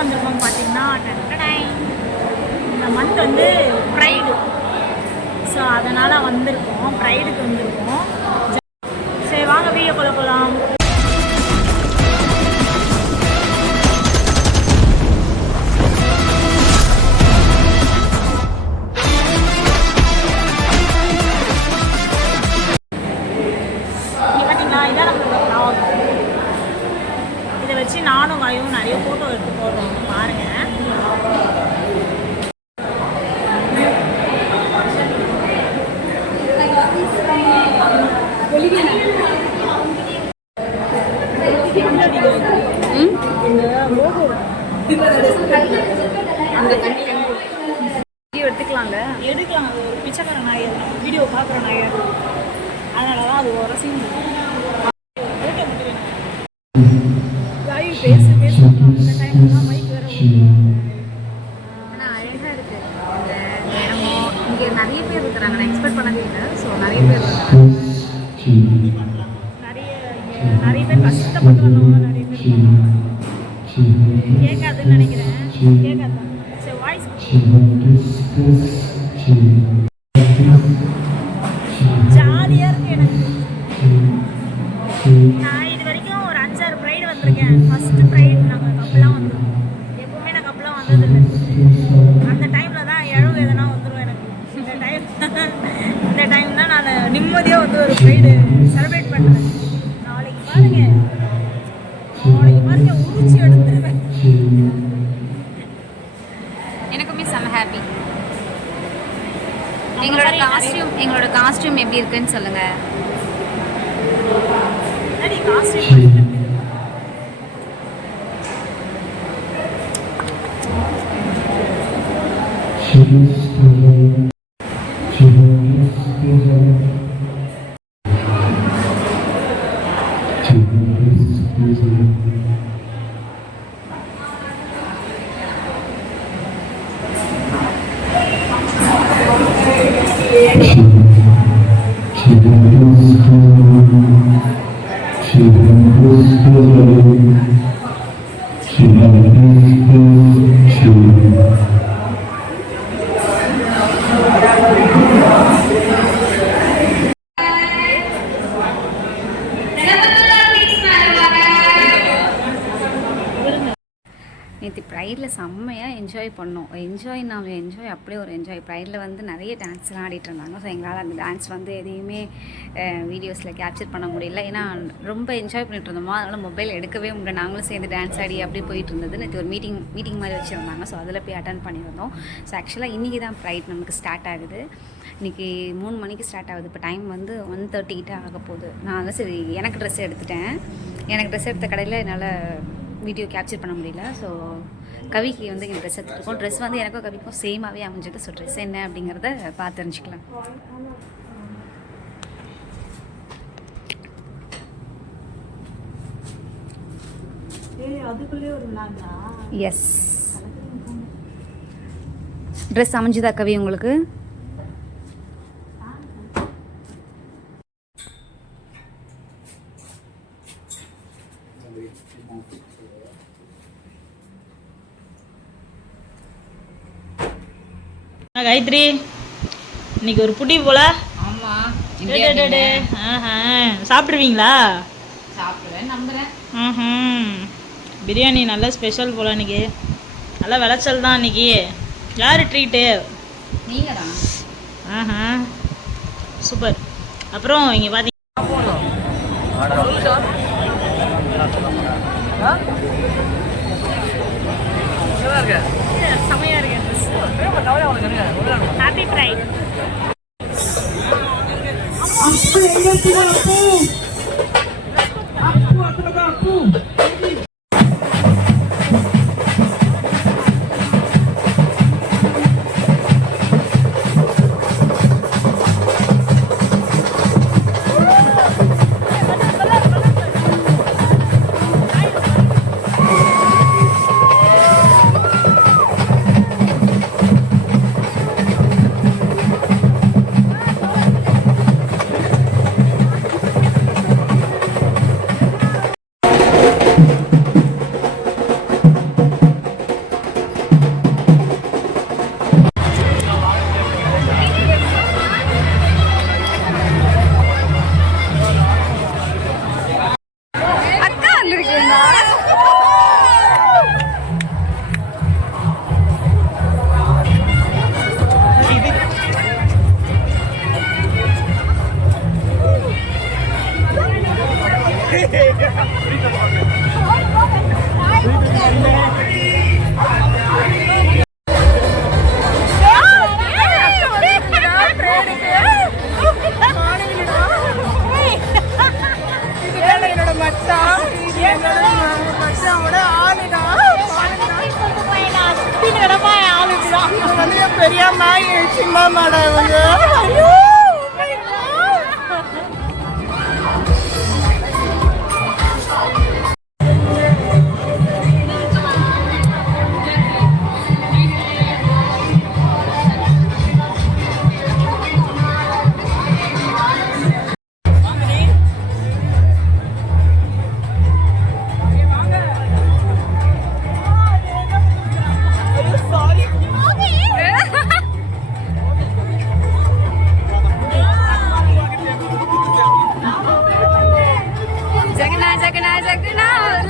வந்திருக்கோம் பார்த்தீங்கன்னா, இந்த மந்த் வந்து ப்ரைடு. ஸோ அதனால் வந்திருக்கோம், ப்ரைடுக்கு வந்திருக்கோம். சரி வாங்க வீடியோக்குள்ளே போகலாம். இதை வச்சு நானும் வாயும் நிறைய ஃபோட்டோ எடுத்து போடுறோம், பாருங்க. எடுத்துக்கலாங்க, எடுக்கலாம். அது ஒரு பிச்சைக்கார நாய், வீடியோ பார்க்குற நாய், அதனால தான் அது ஒரு சீன். பேசு பேசு அந்த டைம்லாம் மைக் வேற. ஆனால் அழகாக இருக்குது இந்த இடமும். இங்கே நிறைய பேர் இருக்கிறாங்க, நான் எக்ஸ்பெக்ட் பண்ணதே இல்லை. ஸோ நிறைய பேர் இருக்கிறாங்க, நிறைய பேர் கஷ்டப்பட்டு வந்தவங்க நிறைய பேர் கேட்காதுன்னு நினைக்கிறேன். கேட்காது. சரி வாய்ஸ் ஜாலியாக இருக்குது எனக்கு. நான் இது வரைக்கும் ஒரு 5-6 ப்ரைடு வந்திருக்கேன். ஃபஸ்ட்டு ப்ரைடு நாங்கள் கப்பெல்லாம் வந்துடும். எப்போவுமே நான் கப்பெல்லாம் வந்ததில்லை. அந்த டைமில் தான் இழவு எதனா வந்துடும் எனக்கு. இந்த டைம் தான் நான் நிம்மதியாக வந்து ஒரு ப்ரைடு செலிப்ரேட் பண்ணுறேன். நாளைக்கு பாருங்க உரிச்சி எடுத்துருவேன். எனக்குமே செம்ம ஹாப்பி. எங்களோட காஸ்டியூம் எப்படி இருக்குன்னு சொல்லுங்க. காஸ்டியூம் நேற்று ப்ரைடில் செம்மையாக என்ஜாய் பண்ணோம். என்ஜாய் அப்படியே ஒரு என்ஜாய். ப்ரைடில் வந்து நிறைய டான்ஸ்லாம் ஆடிட்டு இருந்தாங்க. ஸோ எங்களால் அந்த டான்ஸ் வந்து எதையுமே வீடியோஸில் கேப்சர் பண்ண முடியல. ஏன்னா ரொம்ப என்ஜாய் பண்ணிட்டு இருந்தோமா, அதனால் மொபைல் எடுக்கவே முடியல. நாங்களும் சேர்ந்து டான்ஸ் ஆடி அப்படி போயிட்டு இருந்தது. நேற்று ஒரு மீட்டிங் மாதிரி வச்சுருந்தாங்க. ஸோ அதில் போய் அட்டன் பண்ணியிருந்தோம். ஸோ ஆக்சுவலாக இன்றைக்கி தான் ப்ரைட் நமக்கு ஸ்டார்ட் ஆகுது. இன்றைக்கி 3 மணிக்கு ஸ்டார்ட் ஆகுது. இப்போ டைம் வந்து 1:30 கிட்ட ஆக போகுது. நான் வந்து சரி எனக்கு ட்ரெஸ் எடுத்துட்டேன். எனக்கு ட்ரெஸ் எடுத்த கடையில் என்னால் வீடியோ கேப்சர் பண்ண முடியல. ஸோ கவிக்கு வந்து இங்கே ட்ரெஸ் எடுத்துருக்கோம். ட்ரெஸ் வந்து எனக்கும் கவிக்கும் சேமாகவே அமைஞ்சது. ஸோ ட்ரெஸ் என்ன அப்படிங்கிறத பார்த்து தெரிஞ்சுக்கலாம். எஸ், ட்ரெஸ் அமைஞ்சுதா கவி உங்களுக்கு? காயத்ரி இன்னைக்கு ஒரு புடி போல. ஆமா, சாப்பிடுவீங்களா? சாப்பிடுவேன் நம்புறேன். பிரியாணி நல்ல ஸ்பெஷல் போல இன்னைக்கு. நல்ல விளைச்சல் தான் இன்னைக்கு. யாரு ட்ரீட்டு? நீங்க தான். சூப்பர். அப்புறம் இங்க பாத்தீங்க செமையா இருக்கு. Happy pride. என்னோட மச்சான் மச்சானோட ஆளுடா பெரியம்மா சின்னம்மாடா இவங்க ஐயோ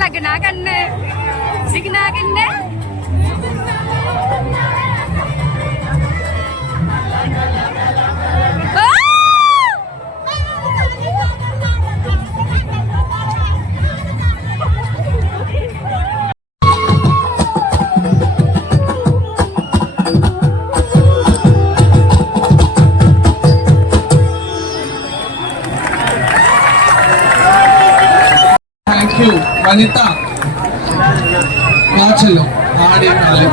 लगना करने सिगना करने Thank you, Vanita. चलो आड़े वाले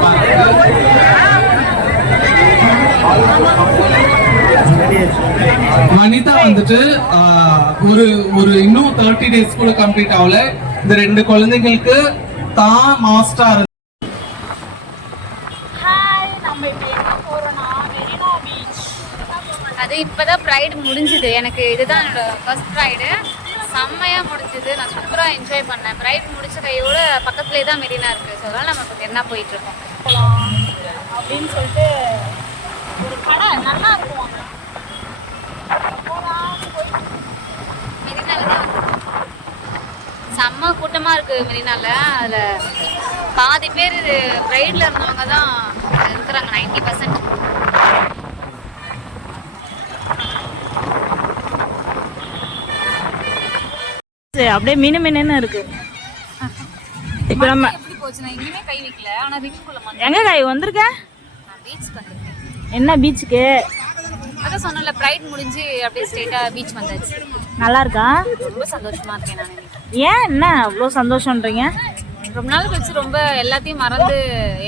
வனிதா வந்துட்டு ஒரு இன்னும் 30 டேஸ் கூட கம்ப்ளீட் ஆகல. இந்த 2 குழந்தைங்களுக்கு தான் மாஸ்டர். ஹாய், நம்ம இப்போ எங்க போறோம்னா மெரினா பீச். அது இப்போதான் ப்ரைடு முடிஞ்சுது. எனக்கு இதுதான் என்னோட ஃபர்ஸ்ட் ப்ரைடு. செம்மையாக முடிஞ்சுது. நான் சூப்பராக என்ஜாய் பண்ணேன். ப்ரைட் முடிச்ச கையோட பக்கத்துலேயே தான் மெரினா இருக்குது. ஸோ அதனால் நம்ம இப்போ என்ன போயிட்டுருக்கோம் அப்படின்னு சொல்லிட்டு ஒரு கடை நல்லா இருக்கும். மெரினாவில் தான் செம்ம கூட்டமாக இருக்குது மெரினாவில். அதில் பாதி பேர் ப்ரைடில் இருந்தவங்க தான் இருக்கிறாங்க, 90%. அப்படியே மினு மினுன்னு இருக்கு. இப்போ நம்ம எப்படி போச்சு? நான் எங்கேயுமே கை வைக்கல, ஆனால் ரிங்குக்குள்ள மாட்டேன். எங்க கை வந்திருக்க? நான் பீச் பண்ணிருக்கேன். என்ன பீச்சுக்கு? அதான் சொன்னல, ப்ரைட் முடிஞ்சு அப்படியே ஸ்ட்ரெயிட்டாக பீச் வந்தாச்சு. நல்லா இருக்கா? ரொம்ப சந்தோஷமா இருக்கேன் நான் இன்னைக்கு. ஏன் என்ன அவ்வளோ சந்தோஷம்ன்றீங்க? ரொம்ப நாள் கழிச்சு ரொம்ப எல்லாத்தையும் மறந்து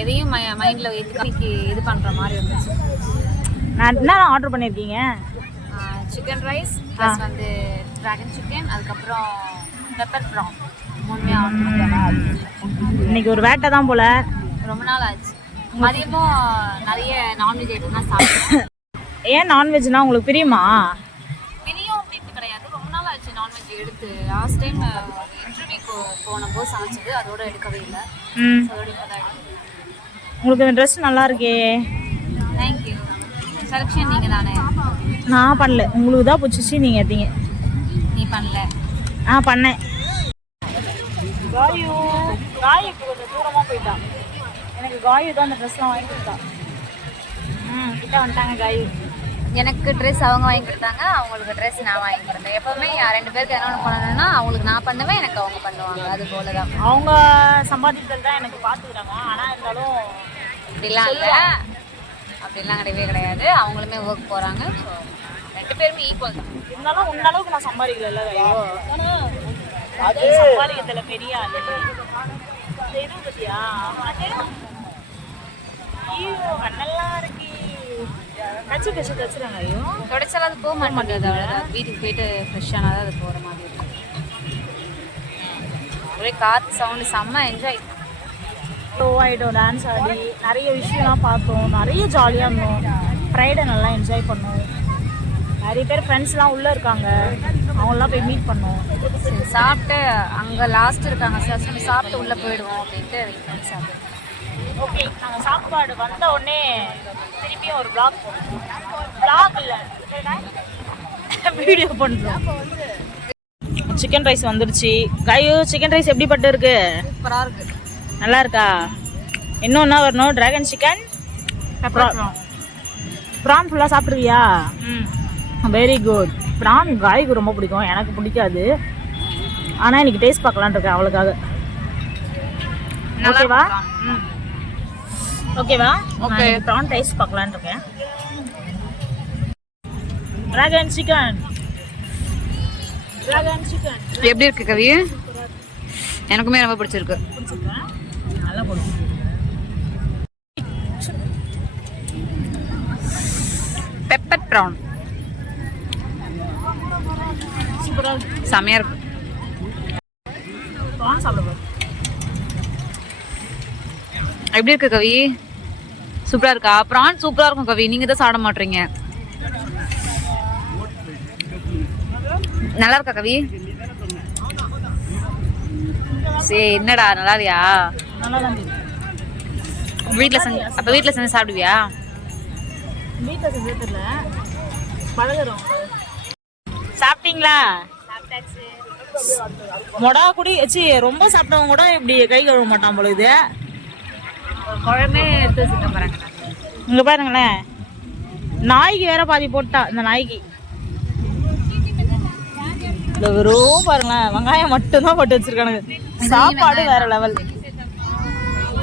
எதையும் மைண்டில் இன்னைக்கு இது பண்ணுற மாதிரி இருந்துச்சு. நான் என்ன ஆர்டர் பண்ணியிருக்கீங்க? சிக்கன் ரைஸ் ப்ளஸ் வந்து ட்ராகன் சிக்கன், அதுக்கப்புறம் பெப்பர் ப்ரான், 3மே ஆர்டர் பண்ணுவேன். இன்னைக்கு ஒரு வேட்டை தான் போல. ரொம்ப நாள் ஆச்சு. மதியமும் நிறைய நான்வெஜ் ஐட்டம் தான் சாப்பிட்டேன். ஏன் நான்வெஜ்னா உங்களுக்கு பிரியுமா? பிரியும் அப்படின்னு கிடையாது, ரொம்ப நாள் ஆச்சு நான்வெஜ் எடுத்து. லாஸ்ட் டைம் இன்டர்வியூக்கு போனபோது சமைச்சது, அதோட எடுக்கவே இல்லை. அதோட இப்போ தான் எடுக்கிறேன். உங்களுக்கு இந்த ட்ரெஸ் நல்லா இருக்கே. தேங்க்யூ. செலெக்ஷன் நீங்கள் தானே? நான் பண்ணல, உங்களுக்கு தான் பிடிச்சிச்சு, நீங்கள் எடுத்தீங்க. நீ பண்ணல? பண்ணேன். காயு இப்போ கொஞ்சம் தூரமாக போயிட்டா. எனக்கு காயு தான் அந்த ட்ரெஸ்லாம் வாங்கி கொடுத்தா. கிட்ட வந்துட்டாங்க காயு. எனக்கு ட்ரெஸ் அவங்க வாங்கி கொடுத்தாங்க, அவங்களுக்கு ட்ரெஸ் நான் வாங்கி கொடுத்தேன். எப்போவுமே 2 பேருக்கு என்ன ஒன்று பண்ணணும்னா அவங்களுக்கு நான் பண்ணுவேன், எனக்கு அவங்க பண்ணுவாங்க. அது போல தான். அவங்க சம்பாதிக்கிறது தான் எனக்கு பார்த்துக்கிறாங்க. ஆனால் இருந்தாலும் அப்படிலாம் இல்லை, அப்படிலாம் கிடையவே கிடையாது. அவங்களுமே ஒர்க் போகிறாங்க. ஸோ 2 பேருமே ஈக்குவல் தான். இருந்தாலும் உந்த அளவுக்கு நான் சம்பாதிக்கல. ஐயோ, அது சம்பாதிக்கிறதுல பெரிய ஆளு. இந்த இது பத்தியா ஐயோ கண்ணெல்லாம் இருக்கு. கச்சு கச்சு கச்சுறாங்க. ஐயோ தொடச்சாலும் அது போக மாட்டேங்குது. அவ்வளோதான், வீட்டுக்கு போயிட்டு ஃப்ரெஷ்ஷானா தான் அது போகிற மாதிரி இருக்கும். ஒரே காற்று சவுண்டு, செம்ம என்ஜாய். ஷோ ஆகிட்டோம், டான்ஸ் ஆடி நிறைய விஷயம்லாம் பார்த்தோம். நிறைய ஜாலியாக இருந்தோம். ஃப்ரைடே நல்லா என்ஜாய் பண்ணோம். நிறைய பேர் ஃப்ரெண்ட்ஸ்லாம் உள்ளே இருக்காங்க, அவங்களாம் போய் மீட் பண்ணோம். சரி, சாப்பிட்டு அங்கே லாஸ்ட் இருக்காங்க சார், சொல்லி சாப்பிட்டு உள்ளே போயிடுவோம் அப்படின்ட்டு வெயிட் பண்ணி சாப்பிடுவோம். ஓகே, நாங்கள் சாப்பாடு வந்த உடனே திருப்பியும் ஒரு ப்ளாக் போடுறோம். ப்ளாக் இல்லை, வீடியோ பண்ணுறோம். சிக்கன் ரைஸ் வந்துடுச்சு. காயு, சிக்கன் ரைஸ் எப்படிப்பட்டு இருக்கு? சூப்பராக இருக்குது. நல்லா இருக்கா? இன்னொன்னா வரணும். ட்ராகன் சிக்கன், ப்ரான் ஃபுல்லாக சாப்பிட்ருவியா? Very good. ப்ரான் காய்க்கு ரொம்ப பிடிக்கும், எனக்கு பிடிக்காது. ஆனால் எனக்கு டேஸ்ட் பார்க்கலான்னு இருக்கேன் அவளுக்காக. ஓகேவா? ஓகேவா? ஓகே. ப்ரான் டேஸ்ட் பார்க்கலான்னு இருக்கேன். டிராகன் சிக்கன் எப்படி இருக்கு கவி? எனக்குமே ரொம்ப பிடிச்சிருக்கு. நல்லா போடும். பெப்பர் ப்ரான் சூப்பரா செமையா இருக்கு. ப்ரான் சாப்பிடுவோம். எப்படி இருக்கு கவி? சூப்பரா இருக்கா? ப்ரான் சூப்பரா இருக்கும் கவி, நீங்க தான் சாப்பிட மாட்டீங்க. நல்லா இருக்கா கவி? சரி என்னடா நல்லா இல்லையா? நல்லா தான் வீட்டில் செஞ்சு அப்போ வீட்டில் செஞ்சு சாப்பிடுவியா? வீட்டில் செஞ்சு தெரியல, பழகிறோம். சாப்பிட்டீங்களா? மொடா குடி சி ரொம்ப சாப்பிட்டவங்க கூட இப்படி கை கழுவ மாட்டான் போல. இது குழம்பே எடுத்து வச்சுக்க போகிறாங்க. இங்கே பாருங்களேன், நாய்க்கு வேற பாதி போட்டா. இந்த நாய்க்கு இந்த வெறும் பாருங்களேன், வெங்காயம் மட்டும்தான் போட்டு வச்சிருக்கானுங்க. சாப்பாடு வேற லெவல்.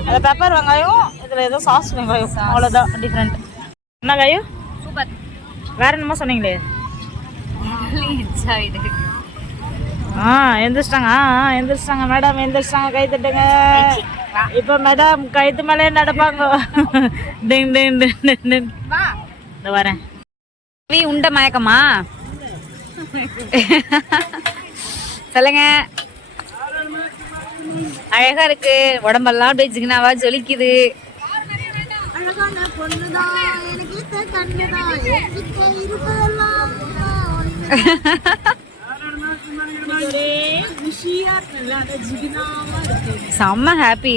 அது பெப்பர் வெங்காயம், இதில் ஏதோ சாஸ் வெங்காயம், அவ்வளோதான் டிஃப்ரெண்ட். என்ன காயும்? சூப்பர். வேற என்னமோ சொன்னீங்களே? எந்திரிச்சிட்டாங்க. எந்திரிச்சிட்டாங்க மேடம், எந்திரிச்சிட்டாங்க. கை தட்டுங்க. இப்போ மேடம் கைத்து மேலே நடப்பாங்க. டிங் டிங் டிங் டிங் டிங். இந்த வரேன். உண்ட மயக்கமா சொல்லுங்க. அழகா இருக்கு, உடம்பெல்லாம் அப்படியே ஜிகினாவா ஜொலிக்குது. செம்ம ஹாப்பி,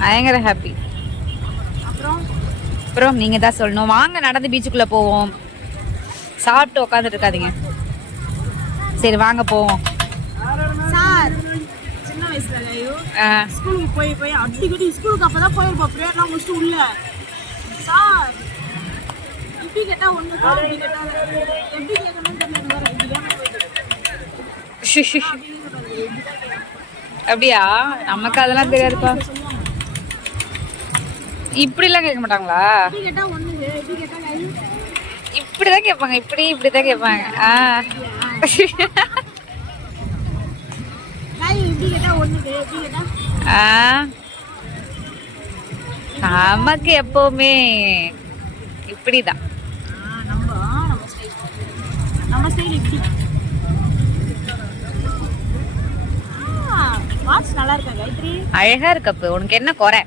பயங்கர ஹாப்பி. அப்புறம் நீங்க தான் சொல்லணும். வாங்க நடந்து பீச்சுக்குள்ள போவோம். சாப்பிட்டு உட்காந்துட்டு இருக்காதீங்க. சரி வாங்க போவோம். சார் சின்ன வயசுல ஸ்கூலுக்கு போய் போய் அடிக்கடி ஸ்கூலுக்கு அப்பதான் போயிருப்போம். ப்ரேயர்லாம் முடிச்சுட்டு உள்ள சார் எப்படி கேட்டா ஒண்ணு தான், எப்படி கேட்டா எப்படி கேட்கணும்னு தெரியல. அப்படியா? நமக்கு அதெல்லாம் தெரியாதுப்பா. இப்படிலாம் கேட்க மாட்டாங்களா? எப்படி கேட்டா ஒண்ணுங்க, எப்படி கேட்டா இப்படிதான் கேட்பாங்க. இப்படிதான் கேட்பாங்க. நமக்கு எப்பவுமே இப்படிதான். அழகா இருக்கப்ப உனக்கு என்ன குறை?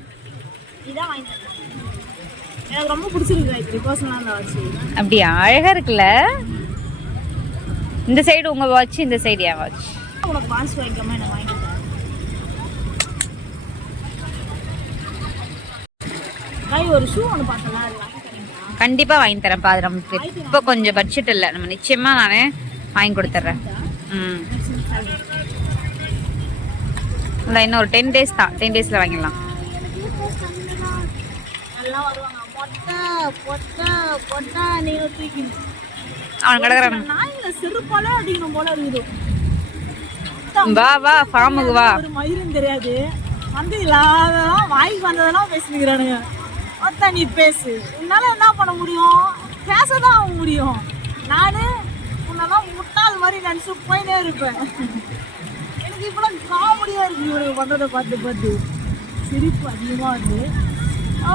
எனக்கு ரொம்ப பிடிச்சிருக்கு பர்சனலா வாட்ச். அப்படியா? அழகா இருக்குல்ல. இந்த சைடு உங்க வாட்ச், இந்த சைடு என் வாட்ச். உனக்கு வாட்ச் வாங்கிக்காம எனக்கு வாங்கிட்டேன். ஒரு ஷூ ஒன்று பார்த்தல, அது வாங்கி தரீங்களா? கண்டிப்பா வாங்கி தரேன்ப்பா. அது நமக்கு இப்போ கொஞ்சம் பட்ஜெட் இல்லை, நம்ம நிச்சயமா நானே வாங்கி கொடுத்துட்றேன். இல்லை இன்னும் ஒரு 10 days தான். 10 daysல வாங்கிடலாம். அவன் கிடக்குறான். வா வா ஃபார்முக்கு வா. ஒரு மயிரும் தெரியாது, வந்து இல்லாதெல்லாம் வாய்க்கு வந்ததெல்லாம் பேசிக்கிறானுங்க. ஒருத்தா நீ பேசு, உன்னால என்ன பண்ண முடியும்? பேசதான் ஆக முடியும். நானு உன்னெல்லாம் முட்டாள் மாதிரி நினைச்சு போயினே இருப்பேன். எனக்கு இப்பெல்லாம் காமெடியா இருக்கு இவனுக்கு பண்றதை பார்த்து பார்த்து சிரிப்பு அதிகமா வருது.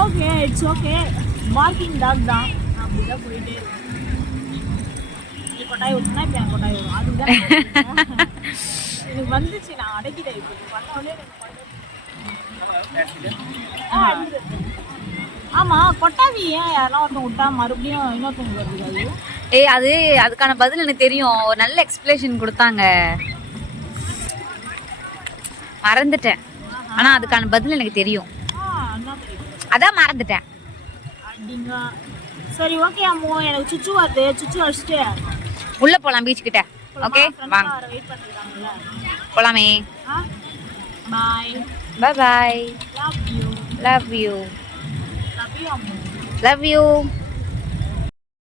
Okay, it's okay. Marking talk தான், அப்படிதான் போயிட்டே இருக்கேன். நீ கொட்டாய் விட்டுனா இப்போ என் கொட்டாய் வரும். அதுதான் எனக்கு வந்துச்சு, நான் அடக்கிட்டேன். இப்போ பண்ணோடனே ஆமா, கொட்டாவி ஏன் யாரெல்லாம் ஒருத்தவங்க விட்டா மறுபடியும் இன்னொருத்தவங்க வருது? ஏய் அது அதுக்கான பதில் எனக்கு தெரியும். ஒரு நல்ல எக்ஸ்பிளேஷன் கொடுத்தாங்க, மறந்துட்டேன். ஆனா அதுக்கான பதில் எனக்கு தெரியும், அதான் மறந்துட்டேன். அப்படிங்க. சரி ஓகே அம்மோ, எனக்கு சுச்சு வருது. சுச்சு அடிச்சுட்டு உள்ள போலாம் பீச் கிட்ட. ஓகே வாங்க வெயிட் பண்ணிருக்காங்கல்ல, போலாமே. Bye bye bye. Love you. Love you. Love you அம்மோ. Love you.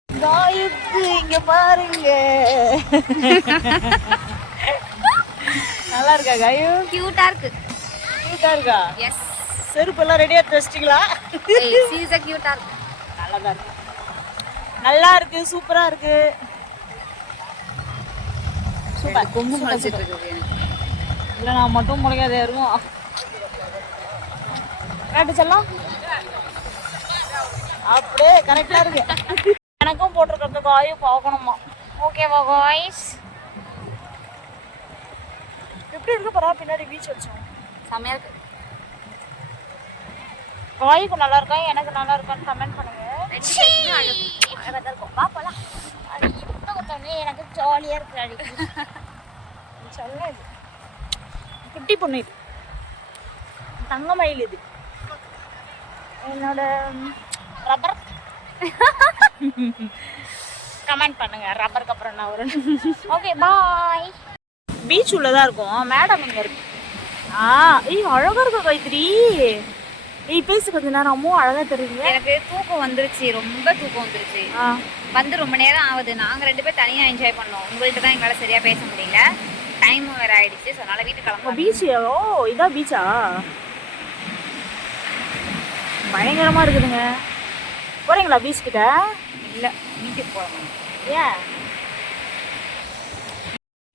காயுக்கு இங்க பாருங்க. நல்லா இருக்கா காயு? க்யூட்டாக இருக்கு. கியூட்டா இருக்கா? எஸ். செருப்பு எல்லாம் ரெடியா எடுத்து வச்சிட்டீங்களா? சீரியஸாக க்யூட்டாக இருக்கு. நல்லதா இருக்கு. நல்லா இருக்கு, சூப்பரா இருக்கு. சூப்பர். கொம்பு முளைச்சிட்டு இருக்கு. இல்லை நான் மட்டும் முளைக்காதே இருக்கும். கரெக்டு செல்லம்? அப்படியே கரெக்டா இருக்கு. எனக்கும் போட்டிருக்கிறது காயும் பார்க்கணுமா? ஓகேவா காய்ஸ்? எப்படி இருக்கு பரவா? பின்னாடி பீச் வச்சோம். செம்மையாக இருக்கு. காய்க்கு நல்லா இருக்கா எனக்கு நல்லா இருக்கான்னு கமெண்ட் பண்ணுங்க. இருக்கும். வா போலாம். அது இப்போ கொடுத்தோடனே எனக்கு ஜாலியாக இருக்கு. அடி சொல்ல இது குட்டி பொண்ணு, இது தங்கமயில், இது என்னோட ரப்பர். கமெண்ட் பண்ணுங்க ரப்பருக்கு அப்புறம் என்ன வரும். Okay bye. பீச் உள்ளதான் இருக்கும். மேடம் இங்கே இருக்கு. ஏய் அழகா இருக்கா காயத்ரி. ஏய் பேசு கொஞ்ச நேரம். அம்மாவும் அழகா தெரியுங்க. எனக்கு தூக்கம் வந்துருச்சு, ரொம்ப தூக்கம் வந்துருச்சு. வந்து ரொம்ப நேரம் ஆகுது. நாங்கள் 2 பேரும் தனியாக என்ஜாய் பண்ணோம். உங்கள்கிட்ட தான் எங்களால் சரியாக பேச முடியல. டைமும் வேறு ஆயிடுச்சு. ஸோ அதனால் வீட்டுக்கு கிளம்புவோம். பீச். ஓ இதான் பீச்சா? பயங்கரமாக இருக்குதுங்க. போகிறீங்களா பீச் கிட்ட? இல்லை, வீட்டுக்கு போகணும். ஏன்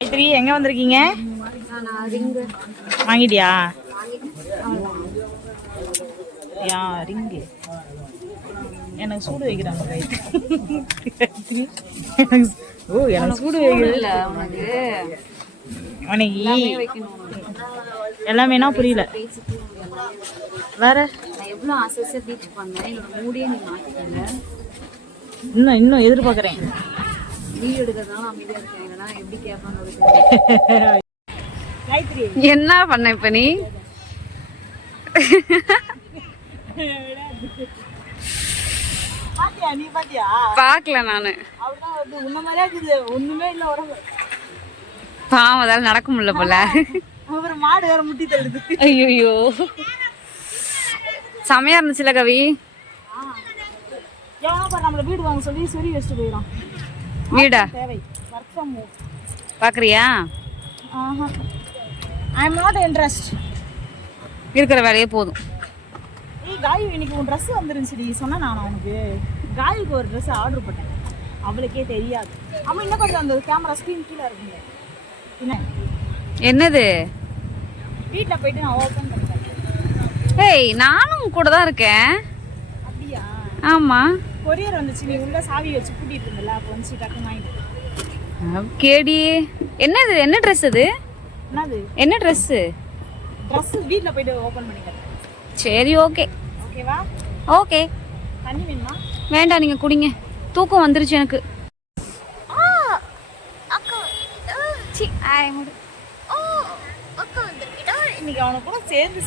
காயத்ரி எங்கே வந்திருக்கீங்க? நான் ரிங்கு வாங்கிட்டியா? யா ரிங்கு எனக்கு சூடு வைக்கிறாங்க காயத்ரி. எனக்கு சூடு வைக்கிறது இல்லை உனக்கு. அன்னைக்கு எல்லாமேனா புரியல. வேற நான் எவ்வளோ ஆசை பீச் பண்ணேன். என்னோட மூடியே நீ மாற்றிக்கல. இன்னும் எதிர்பார்க்குறேன். வீடியோ எடுக்கிறதுனால அமைதியாக இருக்கேன். இல்லைனா எப்படி கேட்பாங்க. காயத்ரி என்ன பண்ண இப்போ நீ? பாத்தியா? நீ பாத்தியா? பார்க்கல நான். அப்படிதான் வந்து உன்ன மாதிரியா இருக்குது. ஒண்ணுமே இல்லை உடம்பு. பாவம், அதால நடக்க முடியல போல. அப்புறம் மாடு வேற முட்டி தள்ளுது. ஐயோ செமையா இருந்துச்சுல கவி. எவனோ பாரு நம்மள வீடு வாங்க சொல்லி சொல்லி வச்சுட்டு போயிடும். வீடா தேவை ஒர்க் ஃப்ரம் ஹோம் பாக்குறியா? I am not interest. இருக்கிற வேலையே போதும். ஏய் காயு இன்னைக்கு உன் ட்ரெஸ் வந்துருந்துச்சுடி. சொன்னேன் நான் உனக்கு. காயுக்கு ஒரு ட்ரெஸ் ஆர்டர் பண்ணேன். அவளுக்கே தெரியாது. அம்மா இன்னும் கொஞ்சம் அந்த கேமரா ஸ்க்ரீன் கீழே இருக்குங்க. என்னது? வீட்டில் போயிட்டு நான் ஓப்பன் பண்ணிட்டேன். ஏய் நானும் கூட தான் இருக்கேன். அப்படியா? ஆமா. கொரியர் வந்துச்சு. நீ உள்ள சாவி வச்சு கூட்டிட்டு இருந்தல. அப்போ வந்து டக்குன்னு வாங்கிட்டு. கேடி. என்னது? என்ன ட்ரெஸ் அது? என்னது? என்ன ட்ரெஸ்ஸு? ட்ரெஸ் வீட்டில் போயிட்டு ஓப்பன் பண்ணிக்கிறேன். சரி ஓகே. ஓகேவா? ஓகே. தண்ணி வேணுமா? வேண்டாம், நீங்கள் குடிங்க. தூக்கம் வந்துருச்சு எனக்கு. இன்னைக்கு அவனை கூட சேர்ந்து